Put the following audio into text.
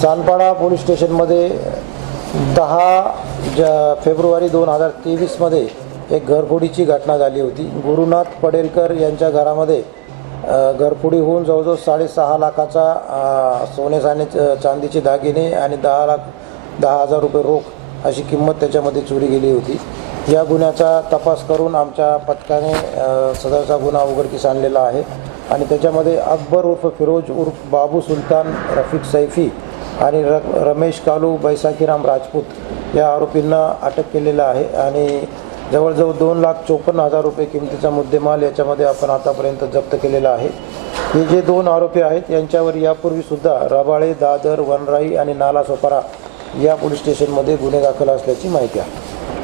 Sanpada police स्टेशनमध्ये दहा ज फेब्रुवारी दोन हजार तेवीसमध्ये एक घरफोडीची घटना झाली होती गुरुनाथ पडेलकर यांच्या घरामध्ये घरफोडी होऊन जवळजवळ साडेसहा लाखाचा सोने साने चांदीचे दागिने आणि दहा लाख दहा हजार रुपये रोख अशी किंमत त्याच्यामध्ये चोरी गेली होती या गुन्ह्याचा तपास करून आमच्या पथकाने सदरचा गुन्हा उघडकीस आणलेला आहे आणि त्याच्यामध्ये अकबर उर्फ फिरोज उर्फ बाबू सुलतान रफिक सैफी आणि र रमेश कालू बैसाखीराम राजपूत या आरोपींना अटक केलेलं आहे आणि जवळजवळ दोन लाख चोपन्न हजार रुपये किमतीचा मुद्देमाल याच्यामध्ये आपण आतापर्यंत जप्त केलेला आहे हे जे दोन आरोपी आहेत यांच्यावर यापूर्वीसुद्धा रबाळे दादर वनराई आणि नाला सोपारा या पोलीस स्टेशनमध्ये गुन्हे दाखल असल्याची माहिती आहे